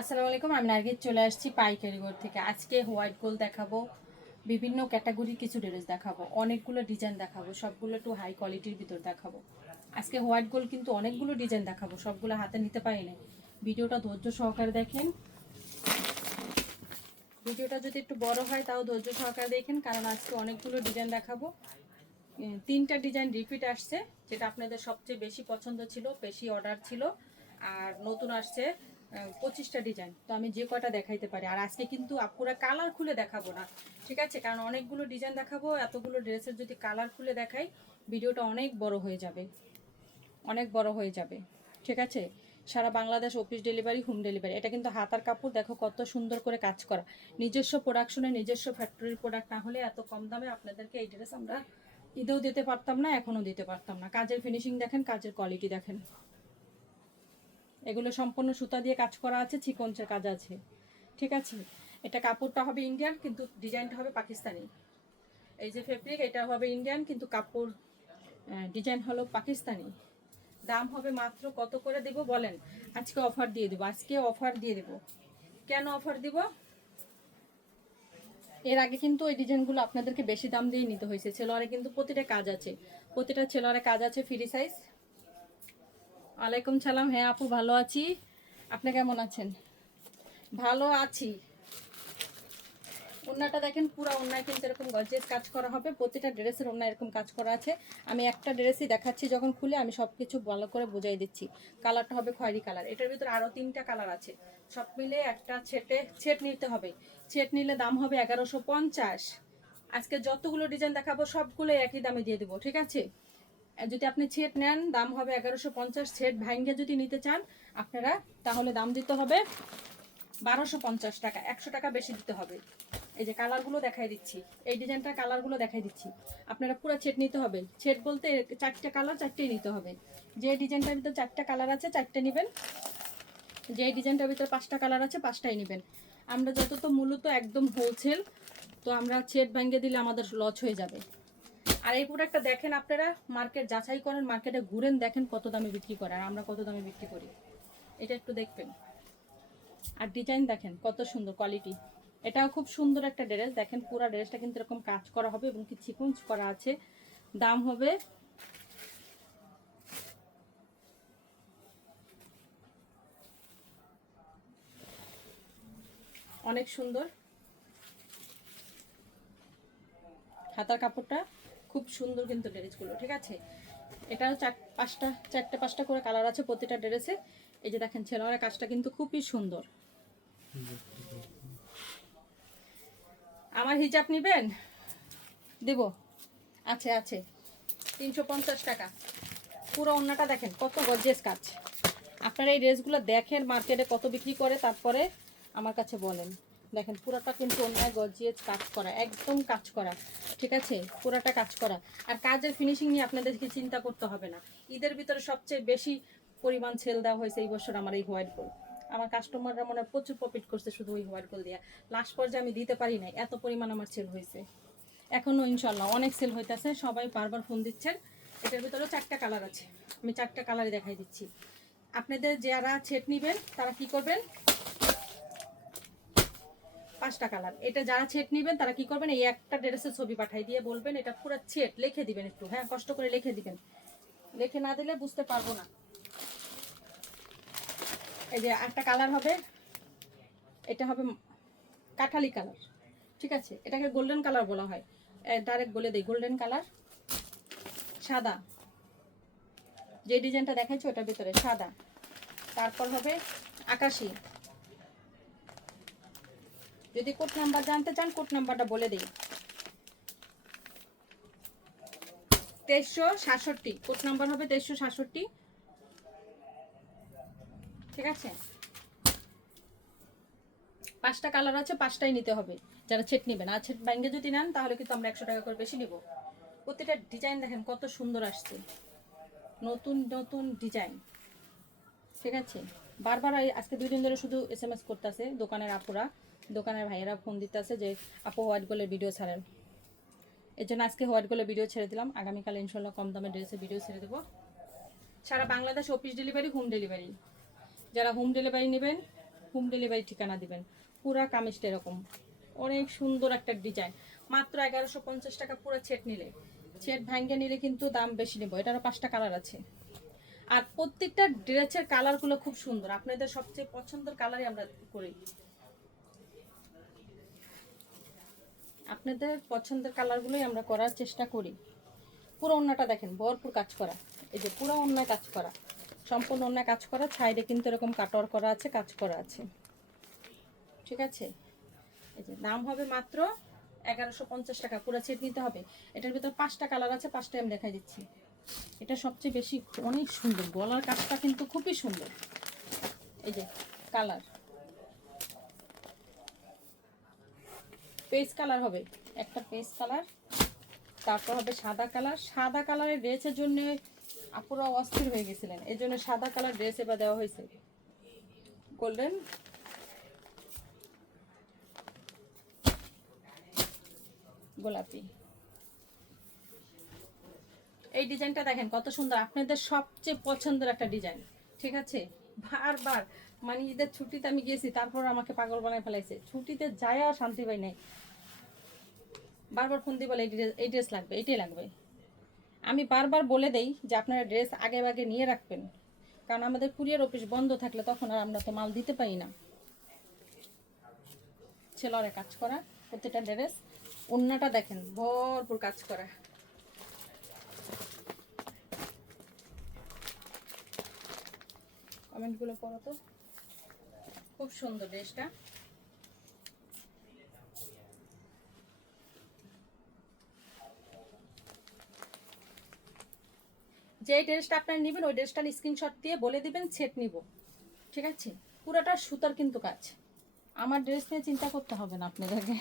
আসসালামু আলাইকুম, আমি নার্গিস, চলে আসছি পাইকারি গোল্ড থেকে। আজকে হোয়াইট গোল্ড দেখাবো, বিভিন্ন ক্যাটাগরির কিছু ড্রেস দেখাবো, অনেকগুলো ডিজাইন দেখাবো, সবগুলো একটু হাই কোয়ালিটির ভিতর দেখাবো। আজকে হোয়াইট গোল্ড কিন্তু অনেকগুলো ডিজাইন দেখাবো, সবগুলো হাতে নিতে পারি না ভিডিওটা ধৈর্য সহকারে দেখেন। ভিডিওটা যদি একটু বড় হয়, তাও ধৈর্য সহকারে দেখেন, কারণ আজকে অনেকগুলো ডিজাইন দেখাবো। তিনটা ডিজাইন রিপিট আসছে, যেটা আপনাদের সবচেয়ে বেশি পছন্দ ছিল, বেশি অর্ডার ছিল, আর নতুন আসছে পঁচিশটা ডিজাইন তো আমি যে কয়টা দেখাইতে পারি। আর আজকে কিন্তু পুরো কালার খুলে দেখাবো না, ঠিক আছে? কারণ অনেকগুলো ডিজাইন দেখাবো, এতগুলো ড্রেসের যদি কালার খুলে দেখাই, ভিডিওটা অনেক বড় হয়ে যাবে। অনেক বড় হয়ে যাবে, ঠিক আছে? সারা Bangladesh office delivery home delivery এটা কিন্তু হাতার কাপড় দেখো কত সুন্দর করে কাজ করা। নিজস্ব প্রোডাকশনে নিজস্ব ফ্যাক্টরির প্রোডাক্ট না হলে এত কম দামে আপনাদেরকে এই ড্রেস আমরা ঈদেও দিতে পারতাম না, এখনও দিতে পারতাম না। কাজের ফিনিশিং দেখেন, কাজের কোয়ালিটি দেখেন। এগুলো সম্পূর্ণ সুতা দিয়ে কাজ করা আছে চিকঞ্চের কাজ আছে। ঠিক আছে? এটা কাপড়টা হবে ইন্ডিয়ান, কিন্তু ডিজাইনটা হবে পাকিস্তানি। এই যে ফেব্রিক, এটা হবে ইন্ডিয়ান, কিন্তু কাপড় ডিজাইন হলো পাকিস্তানি। দাম হবে মাত্র কত করে দেব বলেন? আজকে অফার দিয়ে দেবো, আজকে অফার দিয়ে দেবো। কেন অফার দিব? এর আগে কিন্তু ওই ডিজাইনগুলো আপনাদেরকে বেশি দাম দিয়ে নিতে হয়েছে। ছেলোয়ারে কিন্তু প্রতিটা কাজ আছে। প্রতিটা ছেলোয়ারে কাজ আছে ফ্রি সাইজ। ওয়ালাইকুম সালাম। হ্যাঁ আপু ভালো আছি? আপনি কেমন আছেন? ভালো আছি। ওন্নাটা দেখেন, পুরো ওন্নায় কিন্তু এরকম গর্জেস কাজ করা হবে। প্রতিটা ড্রেসের ওন্না এরকম কাজ করা আছে। আমি একটা ড্রেসই দেখাচ্ছি, যখন খুলে আমি সব কিছু ভালো করে বুঝাই দিচ্ছি। কালারটা হবে খয়েরি কালার। এটার ভিতরে আরও তিনটা কালার আছে। সব মিলে একটা ছেটে, ছেট নিতে হবে। ছেট নিলে দাম হবে এগারোশো পঞ্চাশ। আজকে যতগুলো ডিজাইন দেখাবো সবগুলো একই দামে দিয়ে দেবো, ঠিক আছে? যদি আপনি ছেট নেন, দাম হবে এগারোশো পঞ্চাশ। ছেট ভাঙ্গে যদি নিতে চান, আপনারা তাহলে দাম দিতে হবে বারোশো পঞ্চাশ টাকা, একশো টাকা বেশি দিতে হবে। এই যে কালারগুলো দেখাই দিচ্ছি, এই ডিজাইনটার কালারগুলো দেখাই দিচ্ছি। আপনারা পুরো ছেট নিতে হবে। ছেট বলতে চারটে কালার, চারটেই নিতে হবে। যে ডিজাইনটার ভিতরে চারটা কালার আছে, চারটে নেবেন। যে ডিজাইনটার ভিতরে পাঁচটা কালার আছে, পাঁচটাই নেবেন। আমরা যত তো মূলত একদম হোলসেল তো আমরা ছেট ভাঙ্গে দিলে আমাদের লস হয়ে যাবে। আর এই প্রোডাক্টটা দেখেন আপনারা মার্কেট যাচাই করেন মার্কেটে ঘুরেন, দেখেন কত দামে বিক্রি করে আর আমরা কত দামে বিক্রি করি। এটা একটু দেখবেন। আর ডিজাইন দেখেন কত সুন্দর কোয়ালিটি এটাও খুব সুন্দর একটা ড্রেস দেখেন পুরো ড্রেসটা কিন্তু এরকম কাজ করা হবে এবং কি চিকুঞ্চ করা আছে। দাম হবে অনেক সুন্দর। হাতার কাপড়টা খুব সুন্দর কিন্তু ড্রেসগুলো, ঠিক আছে? এটাও চার, পাঁচটা, চারটে, পাঁচটা করে কালার আছে প্রতিটা ড্রেসে। এই যে দেখেন, ছেলেরা কাজটা কিন্তু খুবই সুন্দর। আমার হিজাব নিবেন? দেব। আছে আছে। তিনশো পঞ্চাশ টাকা। পুরো অন্যটা দেখেন, কত গর্জেস কাজ। আপনারা এই ড্রেসগুলো দেখেন, মার্কেটে কত বিক্রি করে, তারপরে আমার কাছে বলেন। দেখেন, পুরোটা কিন্তু অন্যায় গর্জিয়াস কাজ করা, একদম কাজ করা, ঠিক আছে? পুরোটা কাজ করা। আর কাজের ফিনিশিং নিয়ে আপনাদেরকে চিন্তা করতে হবে না। ঈদের ভিতরে সবচেয়ে বেশি পরিমাণ সেল দেওয়া হয়েছে এই বছর আমার এই হোয়াইট গোল্ড আমার কাস্টমাররা মনে হয় প্রচুর প্রফিট করছে শুধু ওই হোয়াইট গোল্ড দিয়ে। লাস্ট পর্যায়ে আমি দিতে পারি নাই, এত পরিমাণ আমার সেল হয়েছে। এখনও ইনশাল্লাহ অনেক সেল হইতেছে, সবাই বারবার ফোন দিচ্ছেন। এটার ভিতরেও চারটা কালার আছে। আমি চারটা কালারই দেখাই দিচ্ছি। আপনাদের যারা ছেট নেবেন, তারা কি করবেন? পাঁচটা কালার এটা যারা ছেট নেবেন, তারা কি করবেন, এই একটা ড্রেসের ছবি পাঠাই দিয়ে বলবেন, এটা পুরো ছেট, লিখে দিবেন একটু। হ্যাঁ কষ্ট করে লিখে দিবেন। লিখে না দিলে বুঝতে পারব না। এই যে একটা কালার হবে, এটা হবে কাঠালি কালার। ঠিক আছে? এটাকে গোল্ডেন কালার বলা হয়। ডাইরেক্ট বলে দিই, গোল্ডেন কালার। সাদা। যে ডিজাইনটা দেখাচ্ছি ওটার ভিতরে সাদা। তারপর হবে আকাশি। যদি কোড নাম্বার জানতে চান, কোড নাম্বারটা বলে দিই। তেইশশো সাতষট্টি, কোড নাম্বার হবে তেইশশো সাতষট্টি। ঠিক আছে? পাঁচটা কালার আছে, পাঁচটাই নিতে হবে, যারা ছেট নেবেন। আর ছেট ব্যাঙ্গে যদি নেন, তাহলে কিন্তু আমরা একশো টাকা করে বেশি নিব। প্রতিটা ডিজাইন দেখেন, কত সুন্দর আসছে। নতুন নতুন ডিজাইন। ঠিক আছে? বারবার আজকে দুই দিন ধরে শুধু এস এম এস করতেছে দোকানের আপুরা। দোকানের ভাইয়েরা ফোন দিতেছে যে, আপু হোয়াইট গোলের ভিডিও ছাড়েন। এর জন্য আজকে হোয়াইট গোলের ভিডিও ছেড়ে দিলাম। আগামীকাল ইনশাল্লাহ কম দামে ড্রেসের ভিডিও ছেড়ে দেবো। সারা Bangladesh office delivery home delivery যারা হোম ডেলিভারি নেবেন হোম ডেলিভারি ঠিকানা দিবেন। পুরা কামিজটা এরকম। অনেক সুন্দর একটা ডিজাইন মাত্র এগারোশো পঞ্চাশ টাকা পুরো ছেট নিলে। ছেট ভাঙ্গে নিলে কিন্তু দাম বেশি নেব। এটারও পাঁচটা কালার আছে। আর প্রত্যেকটা ড্রেসের কালারগুলো খুব সুন্দর। আপনাদের সবচেয়ে পছন্দের কালারই আমরা করি। আপনাদের পছন্দের কালারগুলোই আমরা করার চেষ্টা করি। পুরো অন্যটা দেখেন, ভরপুর কাজ করা। এই যে পুরো অন্যায় কাজ করা। সম্পূর্ণ অন্যায় কাজ করা সাইডে কিন্তু এরকম কাটর করা আছে, কাজ করা আছে। ঠিক আছে? এই যে দাম হবে মাত্র এগারোশো পঞ্চাশ টাকা, পুরো সেট নিতে হবে। এটার ভিতর পাঁচটা কালার আছে, পাঁচটা আমি দেখাই দিচ্ছি। এটা সবচেয়ে বেশি অনেক সুন্দর, গলার কাজটা কিন্তু খুবই সুন্দর। এই যে কালার পেস্ট কালার হবে। একটা পেস্ট কালার, তারপর হবে সাদা কালার। সাদা কালারের ড্রেসের জন্য আপুরা অস্থির হয়ে গেছিলেন। এই জন্য সাদা কালার ড্রেস এবার দেওয়া হয়েছে। গোল্ডেন। গোলাপি। এই ডিজাইনটা দেখেন, কত সুন্দর। আপনাদের সবচেয়ে পছন্দের একটা ডিজাইন। ঠিক আছে? বারবার মানে ঈদের ছুটিতে আমি গেছি, তারপর আমাকে পাগল বানায় ফেলাইছে। ছুটিতে যায় আর শান্তি পাই নাই। বারবার ফোন দিয়ে বলে, এই ড্রেস এই ড্রেস লাগবে, এটাই লাগবে। আমি বারবার বলে দেই যে, আপনারা ড্রেস আগে আগে নিয়ে রাখবেন। কারণ আমাদের কুরিয়ার অফিস বন্ধ থাকলে তখন আর আমরা তো মাল দিতে পারি না। ছেলেরা কাজ করা, প্রত্যেকটা ড্রেস অন্যটা দেখেন, ভরপুর কাজ করা। কমেন্টগুলো পড়ো তো। খুব সুন্দর ড্রেসটা। যে ড্রেসটা আপনার নেবেন, ওই ড্রেসটার স্ক্রিনশট দিয়ে বলে দিবেন সেট নিব। ঠিক আছে? পুরোটা সুতার কিন্তু কাজ। আমার ড্রেস নিয়ে চিন্তা করতে হবে না আপনাদেরকে।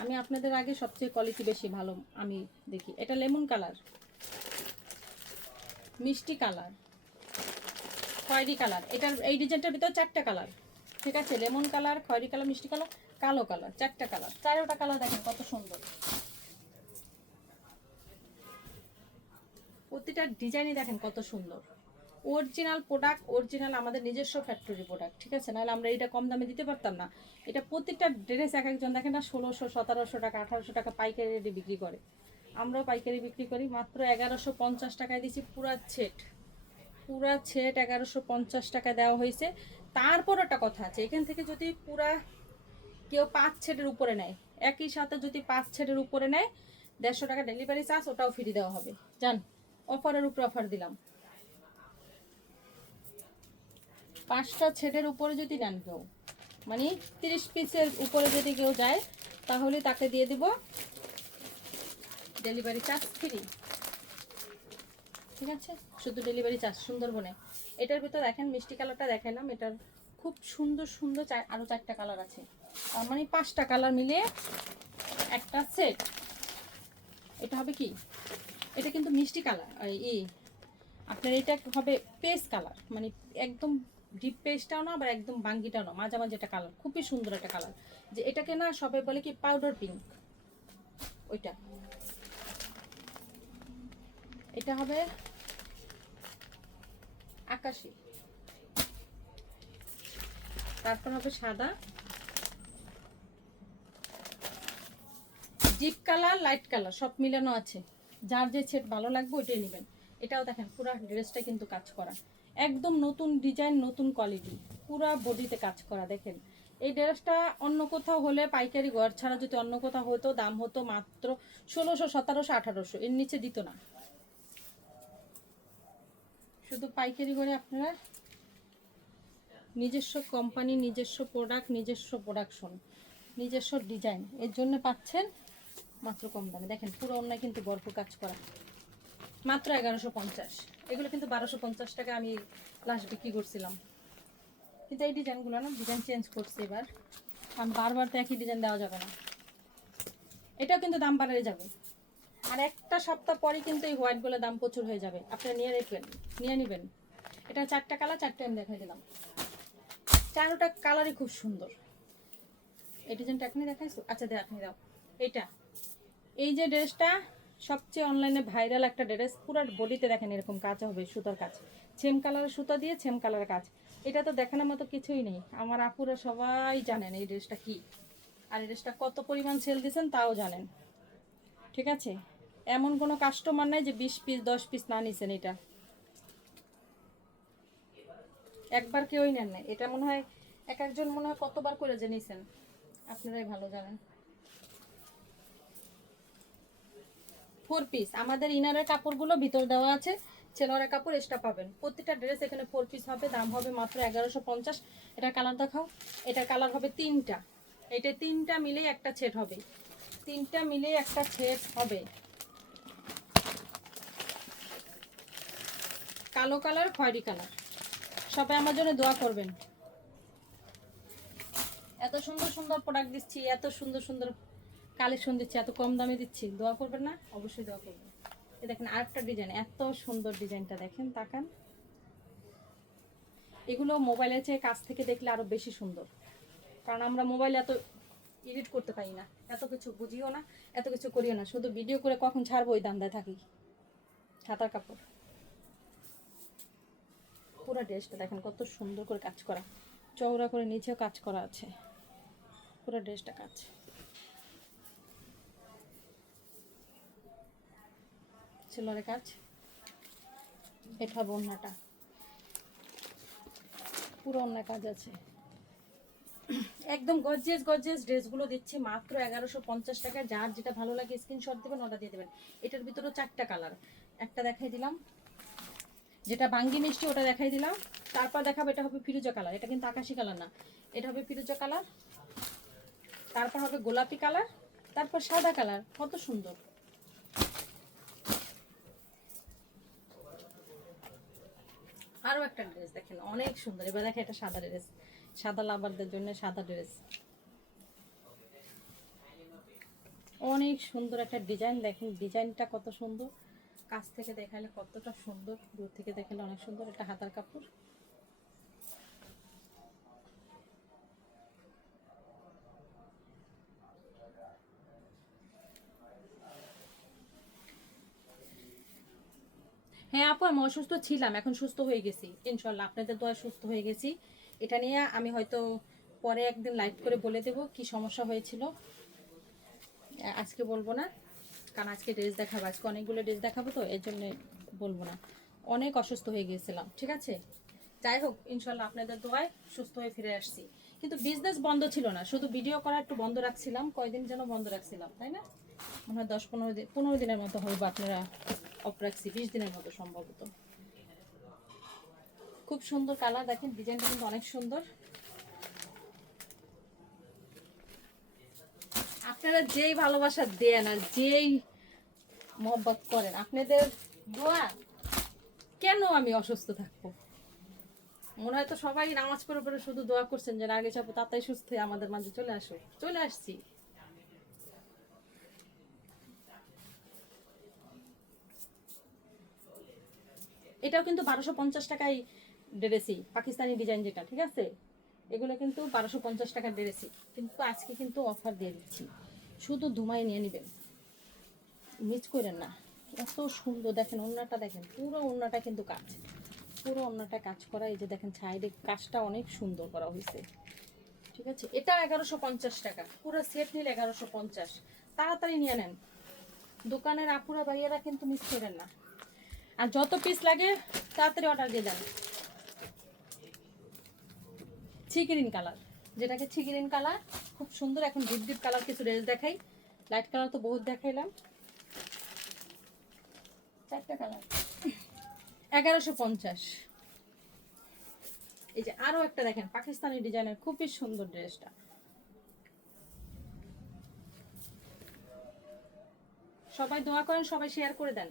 আমি আপনাদের আগে সবচেয়ে কোয়ালিটি বেশি ভালো আমি দেখি। এটা লেমন কালার। মিষ্টি কালার। খয়েরি কালার। এটার, এই ডিজাইনটার ভিতরে চারটা কালার। ঠিক আছে? লেমন কালার, খয়েরি কালার, মিষ্টি কালার, কালো কালার, চারটা কালার। চারোটা কালার দেখেন কত সুন্দর। প্রতিটা ডিজাইনই দেখেন কত সুন্দর। অরিজিনাল প্রোডাক্ট অরিজিনাল আমাদের নিজস্ব ফ্যাক্টরি প্রোডাক্ট ঠিক আছে? নাহলে আমরা এটা কম দামে দিতে পারতাম না। এটা প্রত্যেকটা ড্রেস এক একজন দেখেন না, ষোলোশো, সতেরোশো টাকা, আঠারোশো টাকা পাইকারি রেটে বিক্রি করে। আমরাও পাইকারি বিক্রি করি, মাত্র এগারোশো পঞ্চাশ টাকায় দিচ্ছি পুরা সেট পুরা সেট এগারোশো পঞ্চাশ টাকা দেওয়া হয়েছে। তারপর একটা কথা আছে, এখান থেকে যদি পুরা কেউ পাঁচ ছেটের উপরে নেয়, একই সাথে যদি পাঁচ ছেটের উপরে নেয়, দেড়শো টাকা ডেলিভারি চার্জ ওটাও ফ্রি দেওয়া হবে। জান অফারের উপরে অফার দিলাম। পাঁচটা ছেটের উপরে যদি নেন কেউ মানে তিরিশ পিসের উপরে যদি কেউ যায়, তাহলে তাকে দিয়ে দিব ডেলিভারি চার্জ ফ্রি ঠিক আছে? শুধু ডেলিভারি চার্জ সুন্দরবনে। এটার ভিতর দেখেন, মিষ্টি কালারটা দেখাইলাম। এটার খুব সুন্দর সুন্দর চার- আরও চারটা কালার আছে। তার মানে পাঁচটা কালার মিলে একটা সেট এটা হবে কি? এটা কিন্তু মিষ্টি কালার ই আপনার এটা হবে পেস্ট কালার মানে একদম ডিপ পেস্টটাও না, আবার একদম বাঙ্গিটাও না, মাঝামাঝি একটা কালার, খুবই সুন্দর একটা কালার। যে এটাকে না সবাই বলে কি পাউডার পিঙ্ক ওইটা। এটা হবে আকাশি। তারপর হবে সাদা। ডিপ কালার লাইট কালার সব মিলানো আছে। যার যে সেট ভালো লাগবে ওইটাই নেবেন। এটাও দেখেন, পুরো ড্রেসটা কিন্তু কাজ করা। একদম নতুন ডিজাইন নতুন কোয়ালিটি পুরো বডিতে কাজ করা, দেখেন। এই ড্রেসটা অন্য কোথাও হলে পাইকারি ঘর ছাড়া যদি অন্য কোথাও হতো, দাম হতো মাত্র ষোলোশো, সতেরোশো, আঠারোশো। এর নিচে দিত না। শুধু পাইকারি ঘরে আপনারা নিজস্ব কোম্পানি নিজস্ব প্রোডাক্ট নিজস্ব প্রোডাকশন নিজস্ব ডিজাইন এর জন্য পাচ্ছেন মাত্র কম দামে। দেখেন, পুরো অন্যায় কিন্তু ভরপুর কাজ করা। মাত্র এগারোশো পঞ্চাশ। এগুলো কিন্তু বারোশো পঞ্চাশ টাকা আমি লাস্ট বিক্রি করছিলাম। কিন্তু এই ডিজাইনগুলো না ডিজাইন চেঞ্জ করছি এবার। কারণ বারবার তো একই ডিজাইন দেওয়া যাবে না। এটাও কিন্তু দাম বাড়ারে যাবে। আর একটা সপ্তাহ পরে কিন্তু এই হোয়াইটগুলোর দাম প্রচুর হয়ে যাবে। আপনারা নিয়ে রাখবেন নিয়ে নেবেন। এটা চারটা কালার, চারটে আমি দেখাই দিলাম। চারোটা কালারই খুব সুন্দর। এই ডিজাইনটা এখনই দেখাইছো? আচ্ছা দেখাই দাও। এইটা। এই যে ড্রেসটা, সবচেয়ে অনলাইনে ভাইরাল একটা ড্রেস, পুরো বডিতে দেখেন এরকম কাজ হবে, সুতার কাজ। ছেম কালারের সুতা দিয়ে ছেম কালারের কাজ। এটা তো দেখানোর মতো কিছুই নেই। আমার আপুরা সবাই জানেন এই ড্রেসটা কি। আর এই ড্রেসটা কত পরিমাণ সেল দিয়েছেন তাও জানেন। ঠিক আছে? এমন কোনো কাস্টমার নাই যে বিশ পিস দশ পিস না নিছেন এটা। একবার কেউই নেন না এটা মনে হয়, এক একজন মনে হয় কতবার করে যে নিছেন। আপনারাই ভালো জানেন। ফোর পিস আমাদের ইনারের কাপড়গুলো ভিতর দেওয়া আছে ছেলেরা কাপড় এক্সট্রা পাবেন। প্রতিটা ড্রেস এখানে ফোর পিস হবে, দাম হবে মাত্র এগারোশো পঞ্চাশ। এটা কালার দেখাও। এটা কালার হবে তিনটা। এটা তিনটা মিলে একটা ছেট হবে। তিনটা মিলে একটা ছেট হবে। কালো কালার খয়েরি কালার সবাই আমার জন্য দোয়া করবেন। এত সুন্দর সুন্দর প্রোডাক্ট দিচ্ছি, এত সুন্দর সুন্দর কালেকশন দিচ্ছি এত কম দামে দিচ্ছি দোয়া করবেন না? অবশ্যই দোয়া করবেন। এই দেখেন আরেকটা ডিজাইন এত সুন্দর ডিজাইনটা দেখেন তাকান। এগুলো মোবাইলের চেয়ে কাছ থেকে দেখলে আরও বেশি সুন্দর। কারণ আমরা মোবাইল এত এডিট করতে পারি না এত কিছু বুঝিও না এত কিছু করিও না শুধু ভিডিও করে কখন ছাড়বো ওই দান্দায় থাকি। ছাতার কাপড়। পুরো ড্রেসটা দেখেন কত সুন্দর করে কাজ করা চওড়া করে নিচেও কাজ করা আছে। পুরো ড্রেসটা কাজ। ছেলের কাজ? এটা হবে অন্যটা পুরো অন্য কাজ আছে। একদম গর্জিয়াস গর্জিয়াস ড্রেসগুলো দিচ্ছি, মাত্র এগারোশো পঞ্চাশ টাকা যার যেটা ভালো লাগে স্ক্রিনশট দেবেন অর্ডার দিয়ে দেবেন। এটার ভিতরেও চারটা কালার একটা দেখাই দিলাম। যেটা বাঙ্গি মিষ্টি, ওটা দেখাই দিলাম। তারপর দেখাবো, এটা হবে ফিরুজা কালার এটা কিন্তু আকাশি কালার না। এটা হবে ফিরোজা কালার তারপর হবে গোলাপি কালার তারপর সাদা কালার কত সুন্দর। আরও একটা ড্রেস দেখেন, অনেক সুন্দর। এবার দেখেন এটা সাদা ড্রেস। সাদা লাভারদের জন্য সাদা ড্রেস। অনেক সুন্দর একটা ডিজাইন। দেখেন ডিজাইনটা কত সুন্দর। কাছ থেকে দেখালে কতটা সুন্দর, দূর থেকে দেখালে অনেক সুন্দর। একটা হাতার কাপড়। হ্যাঁ আপু, আমি অসুস্থ ছিলাম, এখন সুস্থ হয়ে গেছি ইনশাল্লাহ আপনাদের দোয়া সুস্থ হয়ে গেছি। এটা নিয়ে আমি হয়তো পরে একদিন লাইভ করে বলে দেব কি সমস্যা হয়েছিল। আজকে বলব না, কারণ আজকে ড্রেস দেখাবো, আজকে অনেকগুলো ড্রেস দেখাবো তো, এর জন্য বলব না। অনেক অসুস্থ হয়ে গিয়েছিলাম ঠিক আছে? যাই হোক ইনশাল্লাহ আপনাদের দোয়ায় সুস্থ হয়ে ফিরে আসছি। কিন্তু বিজনেস বন্ধ ছিল না, শুধু ভিডিও করা একটু বন্ধ রাখছিলাম, কয়দিন যেন বন্ধ রাখছিলাম, তাই না? মনে হয় দশ পনেরো দিন, পনেরো দিনের মতো হবে আপনারা রাখছি বিশ দিনের মতো সম্ভবত। খুব সুন্দর কালার, দেখেন ডিজাইনটা কিন্তু অনেক সুন্দর। আপনারা যেই ভালোবাসা দেন আর যেই মহব্বত করেন, আপনাদের দোয়া, কেন আমি অসুস্থ থাকব? মনে হয় তো সবাই নামাজ পড়ে পড়ে শুধু দোয়া করছেন যে আগে চাপো তাড়াতাড়ি সুস্থ আমাদের মাঝে চলে আসো। চলে আসছি। এটাও কিন্তু বারোশো পঞ্চাশ টাকায় ড্রেসি, পাকিস্তানি ডিজাইন যেটা, ঠিক আছে? এগুলো কিন্তু বারোশো পঞ্চাশ টাকার ড্রেসি। কিন্তু আজকে কিন্তু অফার দিয়ে দিচ্ছি। শুধু ধুমাই নিয়ে নেবেন। মিস করেন না। এত সুন্দর, দেখেন ওড়নাটা দেখেন, পুরো ওড়নাটা কিন্তু কাজ। পুরো ওড়নাটা কাজ করা, এই যে দেখেন সাইডে কাজটা অনেক সুন্দর করা হয়েছে। ঠিক আছে? এটা এগারোশো পঞ্চাশ টাকা। পুরো সেট নিলে এগারোশো পঞ্চাশ। তাড়াতাড়ি নিয়ে নেন। দোকানের আপুরা, ভাইয়েরা কিন্তু মিস করেন না। আর যত পিস লাগে, তাড়াতাড়ি অর্ডার দিয়ে দেন। ছিগ্রিন কালার যেটাকে ছিগ্রিন কালার খুব সুন্দর এখন ডিপ ডিপ কালার কিছু রেস দেখাই। লাইট কালার তো বহুত দেখাইলাম। চারটা কালার এগারোশো পঞ্চাশ। এই যে আরও একটা দেখেন, পাকিস্তানি ডিজাইনের খুবই সুন্দর ড্রেসটা সবাই দোয়া করেন, সবাই শেয়ার করে দেন।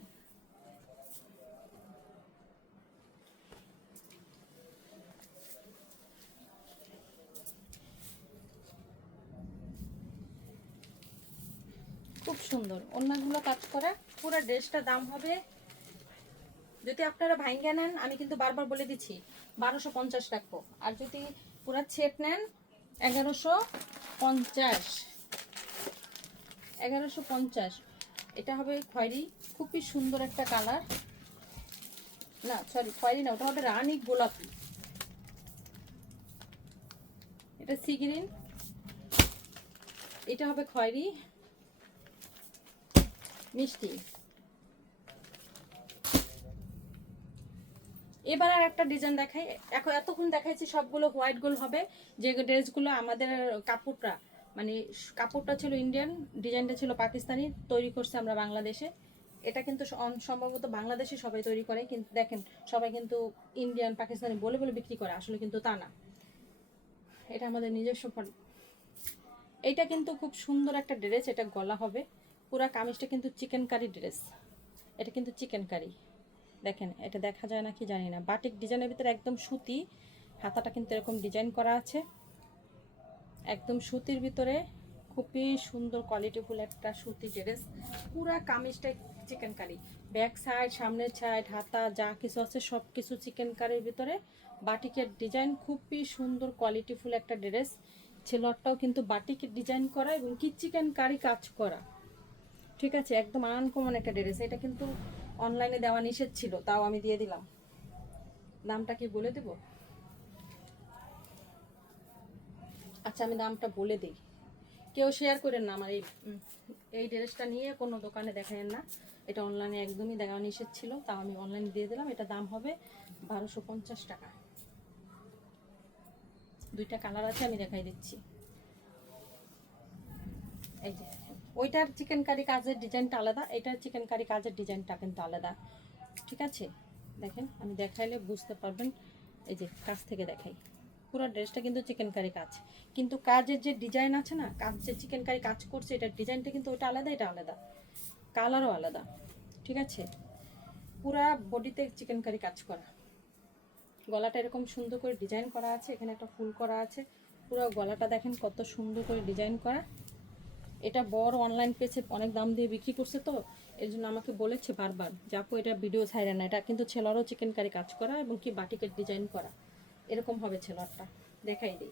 খুব সুন্দর। অন্যগুলো কাজ করা। পুরো ড্রেসটা দাম হবে, যদি আপনারা ভাইঙ্গা নেন, আমি কিন্তু বারবার বলে দিচ্ছি, বারোশো পঞ্চাশ রাখব। আর যদি পুরো ছেট নেন, এগারোশো পঞ্চাশ। এগারোশো পঞ্চাশ। এটা হবে খয়েরি, খুবই সুন্দর একটা কালার। না, সরি, খয়েরি না, ওটা হবে রানী গোলাপি। এটা সি গ্রিন। এটা হবে খয়েরি। মিষ্টি। এবার আর একটা ডিজাইন দেখাই। এখন এতক্ষণ দেখাইছি সবগুলো হোয়াইট গোল হবে। যে ড্রেসগুলো আমাদের কাপড়টা মানে কাপড়টা ছিল ইন্ডিয়ান ডিজাইনটা ছিল পাকিস্তানি, তৈরি করছে আমরা বাংলাদেশে। এটা কিন্তু সম্ভবত বাংলাদেশে সবাই তৈরি করে। কিন্তু দেখেন, সবাই কিন্তু ইন্ডিয়ান পাকিস্তানি বলে বলে বিক্রি করে, আসলে কিন্তু তা না। এটা আমাদের নিজস্ব ফল- কিন্তু খুব সুন্দর একটা ড্রেস এটা গলা হবে। পুরা কামিজটা কিন্তু চিকেন কারি ড্রেস এটা কিন্তু চিকেন কারি দেখেন, এটা দেখা যায় না কি জানি না। বাটিক ডিজাইনের ভিতরে একদম সুতি, হাতাটা কিন্তু এরকম ডিজাইন করা আছে। একদম সুতির ভিতরে খুবই সুন্দর কোয়ালিটিফুল একটা সুতি ড্রেস পুরা কামিজটা চিকেন কারি ব্যাক সাইড সামনের সাইড হাতা, যা কিছু আছে সব কিছু চিকেন কারির ভিতরে। বাটিকের ডিজাইন খুবই সুন্দর কোয়ালিটিফুল একটা ড্রেস ছেলরটাও কিন্তু বাটিকের ডিজাইন করা এবং কি চিকেন কারি কাজ করা। ঠিক আছে, একদম আনকমন একটা ড্রেস এটা কিন্তু অনলাইনে দেওয়া নিষেধ ছিল, তাও আমি দিয়ে দিলাম। দামটা কি বলে দেব? আচ্ছা আমি দামটা বলে দিই। কেউ শেয়ার করেন না আমার এই এই ড্রেসটা নিয়ে, কোনো দোকানে দেখায়েন না। এটা অনলাইনে একদমই দেওয়া নিষেধ ছিল, তাও আমি অনলাইনে দিয়ে দিলাম। এটা দাম হবে বারোশো পঞ্চাশ টাকা। দুইটা কালার আছে, আমি দেখাই দিচ্ছি। এই যে। ওইটার চিকেন কারি কাজের ডিজাইনটা আলাদা, এটার চিকেন কারি কাজের ডিজাইনটা কিন্তু আলাদা। ঠিক আছে? দেখেন, আমি দেখাইলে বুঝতে পারবেন। এই যে, কাছ থেকে দেখাই। পুরো ড্রেসটা কিন্তু চিকেন কারি কাজ। কিন্তু কাজের যে ডিজাইন আছে না, কাজ যে চিকেন কারি কাজ করছে, এটার ডিজাইনটা কিন্তু ওটা আলাদা, এটা আলাদা। কালারও আলাদা। ঠিক আছে? পুরা বডিতে চিকেন কারি কাজ করা। গলাটা এরকম সুন্দর করে ডিজাইন করা আছে, এখানে একটা ফুল করা আছে। পুরো গলাটা দেখেন কত সুন্দর করে ডিজাইন করা। এটা বড় অনলাইন পেজে অনেক দাম দিয়ে বিক্রি করছে তো, এর জন্য আমাকে বলেছে বারবার যে, আপু, এটা ভিডিও ছাইরে না। এটা কিন্তু ছেলারও চিকেন কারি কাজ করা এবং কি বাটিকের ডিজাইন করা। এরকম হবে ছেলারটা। দেখাই দিই।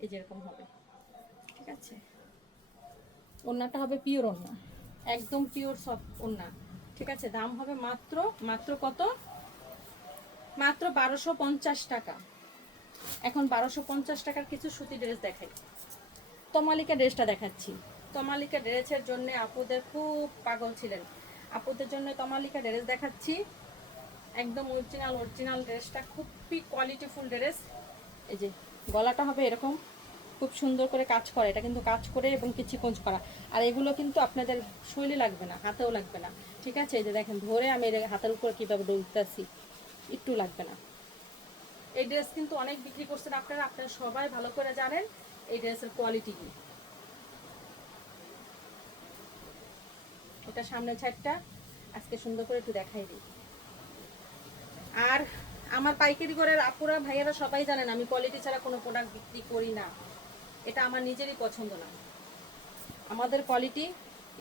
এই যেরকম হবে। ঠিক আছে? ওড়নাটা হবে পিওর ওড়না। একদম পিওর সফট ওড়না। ঠিক আছে? দাম হবে মাত্র মাত্র কত? মাত্র বারোশো পঞ্চাশ টাকা। এখন বারোশো পঞ্চাশ টাকার কিছু সুতি ড্রেস দেখাই। তমালিকা ড্রেসটা দেখাচ্ছি। তমালিকা ড্রেসের জন্য আপুদের খুব পাগল ছিলেন। আপুদের জন্য তমালিকা ড্রেস দেখাচ্ছি। একদম অরিজিনাল অরিজিনাল ড্রেসটা খুবই কোয়ালিটিফুল ড্রেস। এই যে গলাটা হবে এরকম। খুব সুন্দর করে কাজ করে। এটা কিন্তু কাজ করে এবং কিছু কোঞ্চ করা। আর এগুলো কিন্তু আপনাদের শৈলী লাগবে না হাতেও লাগবে না। ঠিক আছে? এই যে দেখেন ধরে আমি এর হাতের উপর কীভাবে ডলতেছি একটু লাগবে না। এই ড্রেস কিন্তু অনেক বিক্রি করছেন আপনারা। আপনারা সবাই ভালো করে জানেন। এই ড্রেসের কোয়ালিটি কি এটা সামনের ছাইডটা আজকে সুন্দর করে একটু দেখাই দিই। আর আমার পাইকারি ঘরের আপুরা, ভাইয়ারা সবাই জানেন, আমি কোয়ালিটি ছাড়া কোনো প্রোডাক্ট বিক্রি করি না। এটা আমার নিজেরই পছন্দ না। আমাদের কোয়ালিটি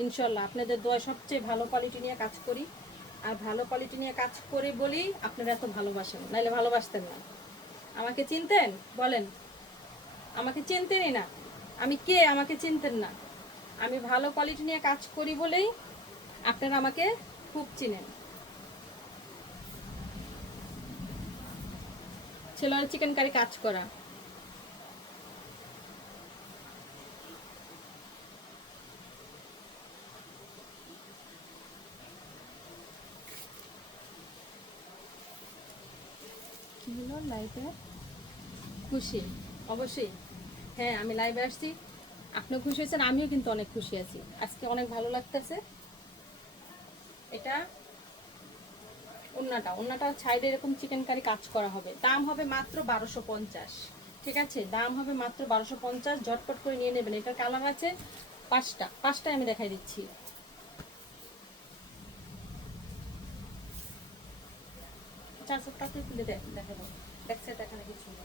ইনশাল্লাহ আপনাদের দোয়া সবচেয়ে ভালো কোয়ালিটি নিয়ে কাজ করি। আর ভালো কোয়ালিটি নিয়ে কাজ করি বলেই আপনারা এত ভালোবাসেন নাহলে ভালোবাসতেন না। আমাকে চিনতেন? বলেন। আমাকে চিনতেনই না। আমি কে? আমাকে চিনতেন না। আমি ভালো কোয়ালিটি নিয়ে কাজ করি বলেই আপনারা আমাকে খুব চিনেন। ছেলের চিকেন কারি কাজ করা। খুশি। অবশ্যই। হ্যাঁ আমি লাইভে আসছি। আপনিও খুশি হয়েছেন, আমিও কিন্তু অনেক খুশি আছি। আজকে অনেক ভালো লাগতেছে। এটা ওন্নাটা ওন্নাটা সাইডে এরকম চিকেন কারি কাজ করা হবে। দাম হবে মাত্র বারোশো পঞ্চাশ। ঠিক আছে? দাম হবে মাত্র বারোশো পঞ্চাশ। ঝটপট করে নিয়ে নেবেন। এটার কালার আছে পাঁচটা। পাঁচটায় আমি দেখাই দিচ্ছি। চারশো টাকা খুলে দেখ দেখাবো। ব্যাক সাইড দেখানো কিছু না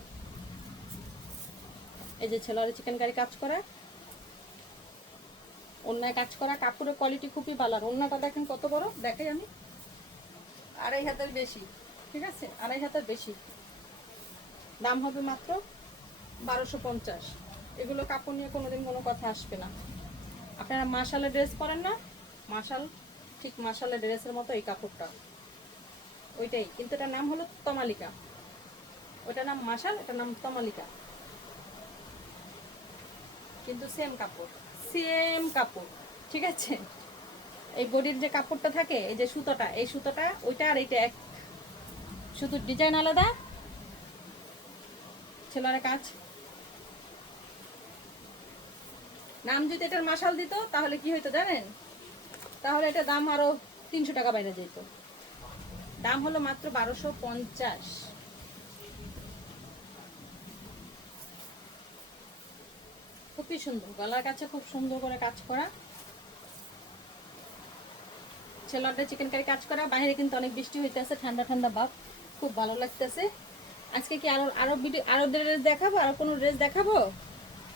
এই যে ছেলের চিকেন কারি কাজ করা। অন্যায় কাজ করা, কাপড়ের কোয়ালিটি খুবই ভালো। আর অন্যটা দেখেন কত বড়, দেখাই আমি। আড়াই হাতের বেশি, ঠিক আছে? আড়াই হাতের বেশি। দাম হবে মাত্র বারোশো পঞ্চাশ। এগুলো কাপড় নিয়ে কোনোদিন কোনো কথা আসবে না। আপনারা মার্শালের ড্রেস পরেন না। মার্শাল ঠিক মার্শালের ড্রেসের মতো এই কাপড়টা। ওইটাই। কিন্তু এটার নাম হলো তমালিকা। ওটার নাম মাশাল, এটার নাম তমালিকা। কিন্তু সেম কাপড় সেম কাপড়, ঠিক আছে? এই বডির যে কাপড়টা থাকে, এই যে সুতোটা, এই সুতোটা, ওইটা আর এইটা এক। শুধু ডিজাইন আলাদা। ছেলের কাজ। নাম যদি এটার মাসাল দিত, তাহলে কি হইতো জানেন? তাহলে এটা দাম আরও তিনশো টাকা বাইরে যেত দাম হলো মাত্র বারোশো পঞ্চাশ। খুবই সুন্দর। গলার কাছে খুব সুন্দর করে কাজ করা। ছেলেটা চিকেন কারি কাজ করা। বাইরে কিন্তু অনেক বৃষ্টি হইতেছে, ঠান্ডা ঠান্ডা ভাব। খুব ভালো লাগতেছে। আজকে কি আরও আরও ভিডিও আরও ড্রেস দেখাবো? আরও কোনো ড্রেস দেখাবো?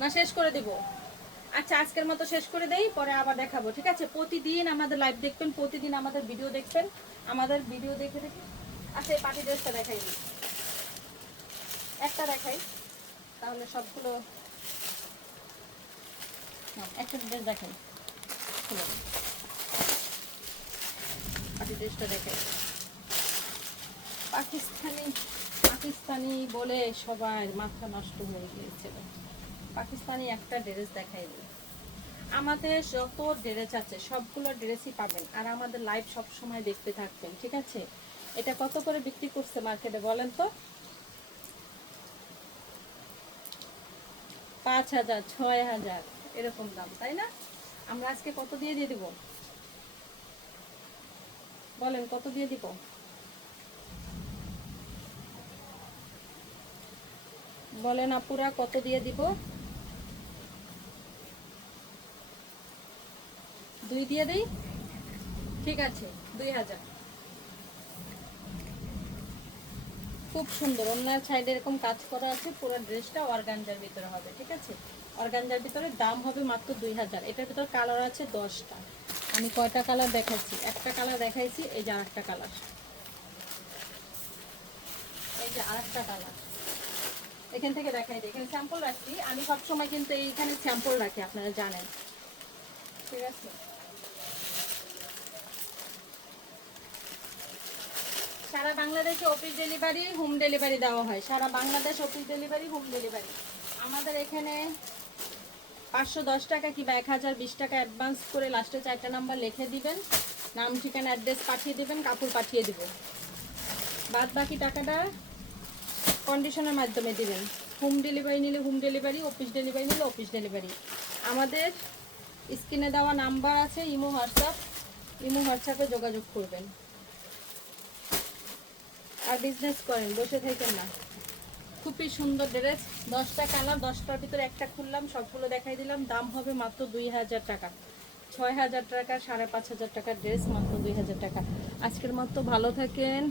না, শেষ করে দিব? আচ্ছা আজকের মতো শেষ করে দেই, পরে আবার দেখাবো, ঠিক আছে? প্রতিদিন আমাদের লাইভ দেখবেন, প্রতিদিন আমাদের ভিডিও দেখবেন। আমাদের ভিডিও দেখে দেখে আচ্ছা এই পার্টি ড্রেসটা দেখাই একটা দেখাই, তাহলে সবগুলো একটা ড্রেস খুলে ড্রেসটা দেখাই। পাকিস্তানি পাকিস্তানি বলে সবার মাথা নষ্ট হয়ে গিয়েছিল পাকিস্তানি একটা ড্রেস দেখাই আমাদের যত ড্রেস আছে, সবগুলো ড্রেসই পাবেন। আর আমাদের লাইভ সব সময় দেখতে থাকবেন, ঠিক আছে? এটা কত করে বিক্রি করছে মার্কেটে বলেন তো? পাঁচ হাজার, ছয় হাজার। এরকম দাম, তাই না? আমরা আজকে কত দিয়ে দিয়ে দিব? বলেন, কত দিয়ে দিব? বলেন আপুরা, কত দিয়ে দিব? দুই দিয়ে দেই? ঠিক আছে, দুই হাজার। খুব সুন্দর, অন্য সাইডে এরকম কাজ করা আছে, পুরো ড্রেসটা অর্গানজার ভিতরে হবে, ঠিক আছে? অর্গানজার ভিতরে দাম হবে মাত্র দুই হাজার। এটার ভিতরে কালার আছে দশটা। আমি কয়টা কালার দেখাইছি? একটা কালার দেখাইছি, এই যে আরেকটা কালার। এই যে আরেকটা কালার। এখান থেকে দেখাই দিই। এখানে স্যাম্পল রাখছি আমি সবসময় কিন্তু এইখানে স্যাম্পল রাখি, আপনারা জানেন। ঠিক আছে? সারা বাংলাদেশে অফিস ডেলিভারি হোম ডেলিভারি দেওয়া হয়। সারা Bangladesh office delivery home delivery আমাদের এখানে পাঁচশো দশ টাকা কিংবা এক হাজার বিশ টাকা অ্যাডভান্স করে লাস্টে চারটা নাম্বার লিখে দিবেন, নাম, ঠিকানা অ্যাড্রেস পাঠিয়ে দিবেন, কাপড় পাঠিয়ে দিব। বাদ বাকি টাকাটা কন্ডিশনের মাধ্যমে দিবেন। হোম ডেলিভারি নিলে হোম ডেলিভারি অফিস ডেলিভারি নিলে অফিস ডেলিভারি আমাদের স্ক্রিনে দেওয়া নাম্বার আছে, ইমো, হোয়াটসঅ্যাপ। ইমো, হোয়াটসঅ্যাপে যোগাযোগ করবেন। আর বিজনেস করেন, বসে থাকেন না। খুবই সুন্দর ড্রেস। দশটা কালার, দশটার ভিতরে একটা খুললাম, সবগুলো দেখাই দিলাম। দাম হবে মাত্র দুই হাজার টাকা। ছয় হাজার টাকা, সাড়ে পাঁচ হাজার টাকার ড্রেস মাত্র দুই হাজার টাকা। আজকের মতো ভালো থাকেন।